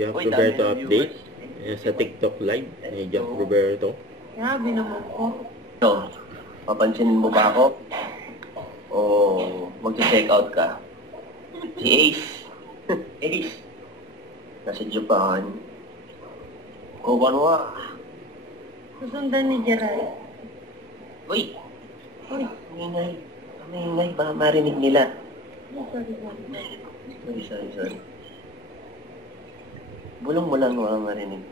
Jack Uy, Roberto dami ng update viewers. sa TikTok live ni Jack Roberto. Grabe naman po. So, papansinin mo ba ako? O mag-check out ka? Si Ace. Ace. Nasa Japan. Konbanwa. Susundan ni Gerald. Uy! Uy, Ingay. Ingay. Baka marinig nila. sorry. Sorry. Bulong mo lang mga marinig.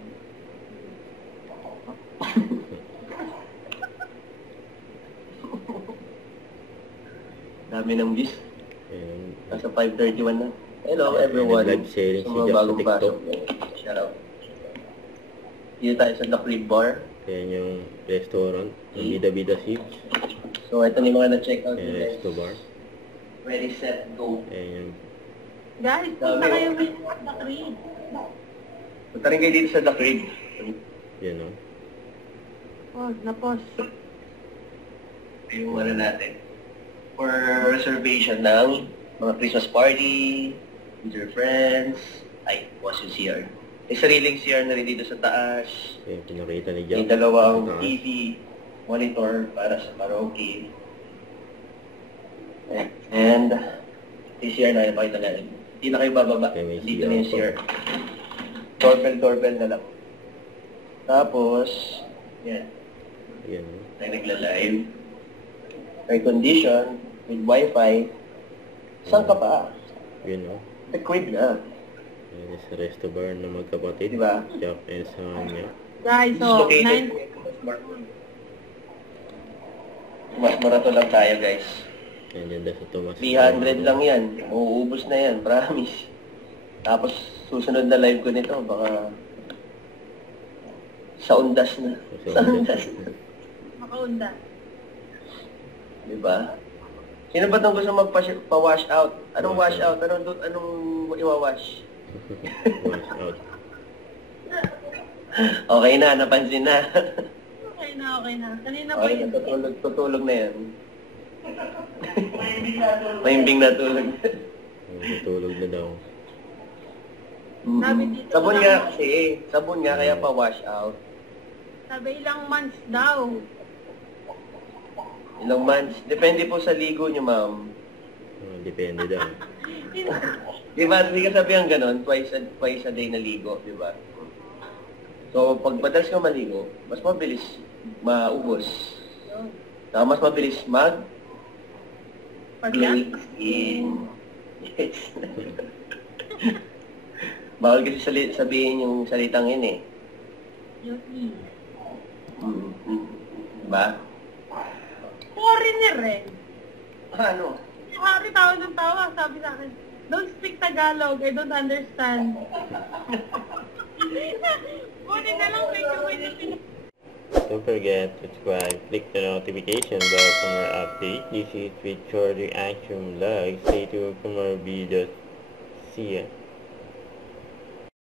Dami ng views. And, Nasa 5:31 na. Hello everyone. Live sharing Sa si mga Jack sa bagong TikTok. pasok. Shout out. Dito tayo sa The Crib Bar. Ayan yung restaurant ng Bida Bida Seeds. So ito na yung mga na-check out Ayan, nila. resto bar. Ready, set, go. Ayan yung Guys, punta kayo with the Creed. Punta rin kayo dito sa The Crib. yan o. Oh, na-pause. Yung ano natin. For reservation ng mga Christmas party, with your friends. Ay, was yung CR. May sariling CR na rin dito sa taas. Ayan, pinakita ni Jack. May dalawang Sa taas. TV monitor para sa karaoke. And yung CR na ipakita natin. Hindi na kayo bababa. Okay, may Dito CR na yung po. CR. Doorbell na lang. Tapos, yan. Ayan o. Tayo nagla-live. Air condition with wifi. Saan ka pa? Yun o. The Crib na. Ayan sa resto bar na magkapatid. Diba? Jack and Sanya. Guys, This is so, located. Mas marato lang tayo, guys. Ayan dyan sa Tomas. 300 lang yan. Uuubos na yan, promise. Tapos, susunod na live ko nito, baka sa undas na. Sa undas na. makaunda. Diba? Sino ba itong gusto magpa-wash out? Anong wash out? Anong iwawash? Wash out. Okay na, napansin na. Okay na. Kanina pa Okay, yun. tutulog na yan. Mahimbing na tulog. Tutulog na daw. Sabi dito Sabon lang- nga kasi. Sabon nga kaya pa wash out. Sabi ilang months daw. Ilang months. Depende po sa ligo nyo, ma'am. Depende daw. Di ba? Hindi ka sabihan ganon, twice a day na ligo, di ba? So, pag madalas ka maligo, mas mabilis maubos. Saka mas mabilis Pagyan? skin. Yes. Bawal kasi sabihin yung salitang yun eh. Yung E. Diba? Foreigner eh. Ano? Si Harry tawa ng tawa. Sabi sa akin, don't speak Tagalog. I don't understand. Buti na lang medyo Don't forget to subscribe, click the notification bell for more updates. This is with short reaction vlog. Stay tuned for more videos. See ya.